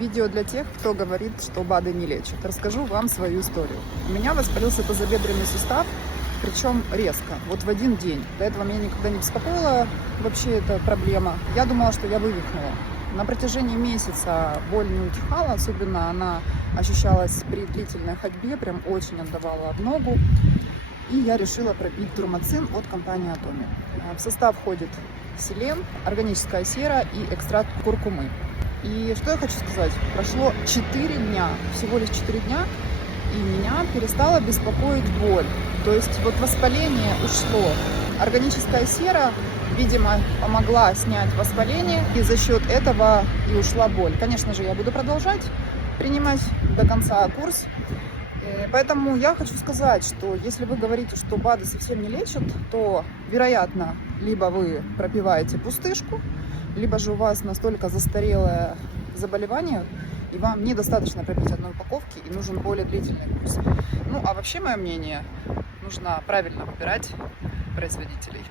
Видео для тех, кто говорит, что БАДы не лечат. Расскажу вам свою историю. У меня воспалился тазобедренный сустав, причем резко, вот в один день. До этого меня никогда не беспокоила вообще эта проблема. Я думала, что я вывихнула. На протяжении месяца боль не утихала, особенно она ощущалась при длительной ходьбе, прям очень отдавала в ногу. И я решила пропить турмацин от компании Atomy. В состав входит селен, органическая сера и экстракт куркумы. И что я хочу сказать, прошло 4 дня, всего лишь 4 дня, и меня перестала беспокоить боль. То есть вот воспаление ушло. Органическая сера, видимо, помогла снять воспаление, и за счет этого и ушла боль. Конечно же, я буду продолжать принимать до конца курс. Поэтому я хочу сказать, что если вы говорите, что БАДы совсем не лечат, то, вероятно, либо вы пропиваете пустышку, либо же у вас настолько застарелое заболевание, и вам недостаточно пропить одной упаковки, и нужен более длительный курс. Ну, а вообще, мое мнение, нужно правильно выбирать производителей.